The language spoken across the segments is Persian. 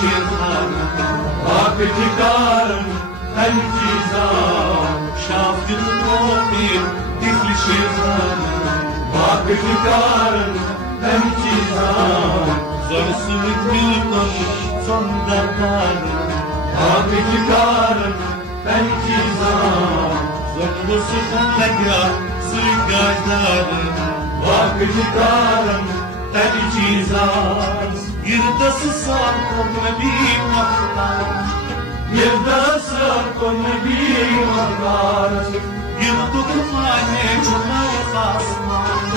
Şirhan, Akıcı karın, hem cizan. شافت الطوفي مثل شيطان واقفكارن تمتيزان زرسلك ملقن صندقان واقفكارن تمتيزان زرسلك لقى سرقادان واقفكارن تمتيزان يردس صاركم نبي مختار يردس صاركم نبي مختار يردكم عني جنة وخاصمان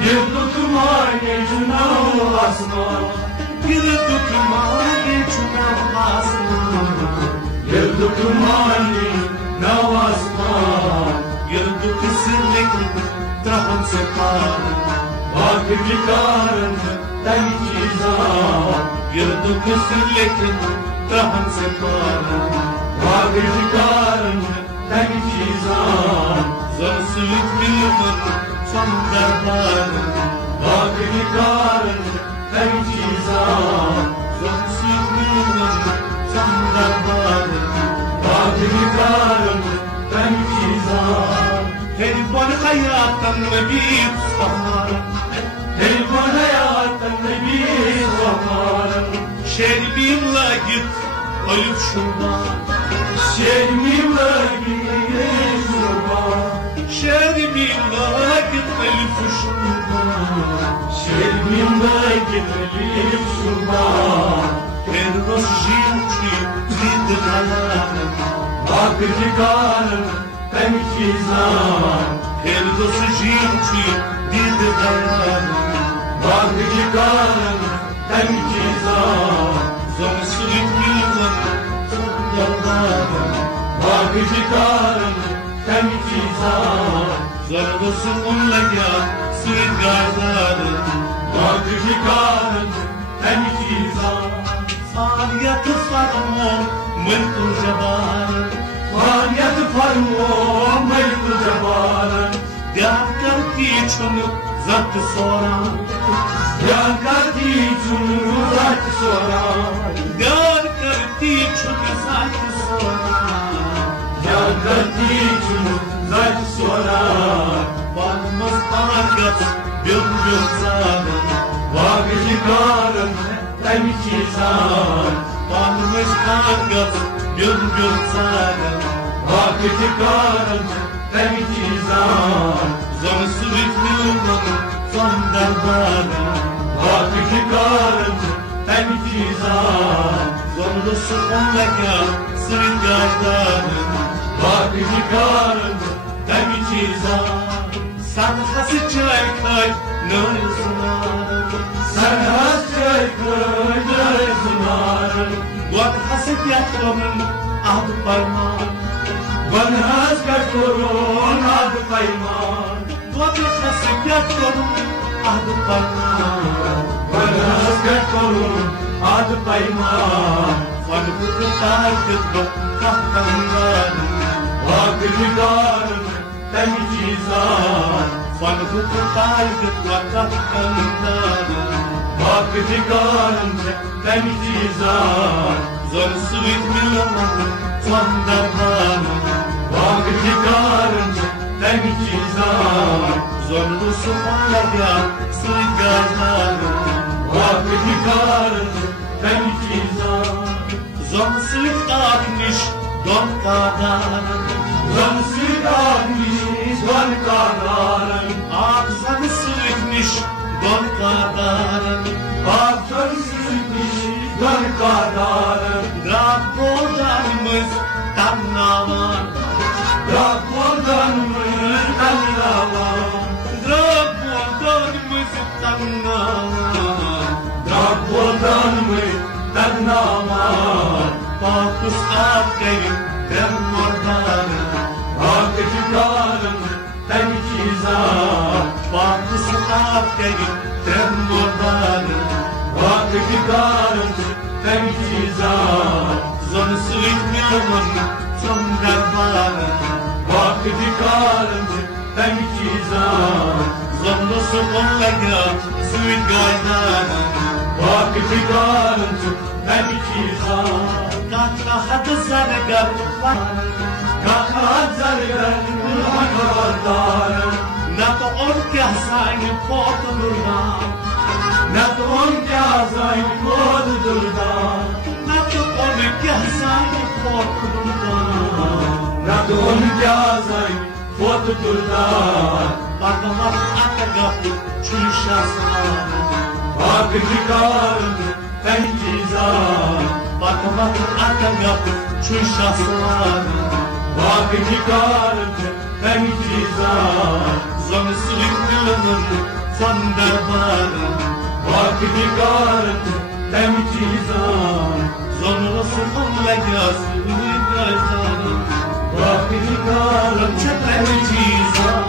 يردكم عني جنة وخاصمان يردكم عني جنة وخاصمان يردكم عني نواسمان يردك سلك ترحم سكار واقفكارن تمتيزان يردك سلك ترحم سكار واقفكارن تمتيزان زرسلك ملقن صندقان واقفكارن تمتيزان زرسلك ملقن صندقان واقفكارن تمتيزان هربان حياة النبي صهارا هربان حياة النبي صهارا شربي ملاقيت ألف شربان شربي ملاقيت شربان شربي ملاقيت ألف شربان شربي ملاقيت ألف شربان هربس جيمتي زيد الغلام واقفكارن تمتيزان هربس جيمتي زيد الغلام واقفكارن تمتيزان زرسلك ملقن صندقان واقفكارن تمتيزان زرسلكم لقى سرقادان واقفكارن تمتيزان صارية فرمو ملك الجبال صارية فرمو ملك الجبال دار کرتی چون زد سوران دار کرتی چون زد سوران دار کرتی چون زد سوران دار کرتی چون زد سوران بان مستانگت بلبل زادن واقفكارن تمتيزان بان مستانگت بلبل زادن واقفكارن تمتيزان زرسلك ملقن صندقان واقفكارن تمتيزان زرسلكم لقى سرقادان واقفكارن تمتيزان سرحس جايكاي نار زمان سرحس جايكاي نار زمان واتحس يكرم عهد فرمان ونهاز كرون عهد قيمان وبخس كرون عهد قيمان ونهاز كرون عهد قيمان فنبت تاركت بحقنان واقفكارن تمتيزان فنبت تاركت بحقنان واقفكارن تمتيزان زرسلك ملقن صندقان واقفكارن تمتيزان زرسلكم لقى سرقادان واقفكارن تمتيزان زرسلك آكنش دونقادان زرسلك آكنش دونقادان آكزن سلكنش دونقادان آكزن سلكنش دونقادان Drakodanımız tanınan Drakodanımız tanınan Drakodanımız tanınan Drakodanımız tanınan Pakız akayım demordan Akıcıkarım temkizan Pakız akayım demordan Akıcıkarım temkizan Zonsuzluk mülkün صندقان واقفكارن تمتيزان زنصكم لقى سرقادان واقفكارن تمتيزان نخواهد زرگر نخواهد زرگر قرار دارم نه تو اون که حسین خود دردم نه تو اون که حسین خود دردم نه تو اون که حسین خود دردم نه تو اون که حسین خود دردم بردمت اتگاه چون شاسم باقی جگرم تنجیزم بردمت اتگاه چون شاسم باقی جگرم تنجیزم زن سویتلم زن دربارم باقی جگرم تنجیزم زن رسول لگاسی دربارم باقی جگرم تنجیزم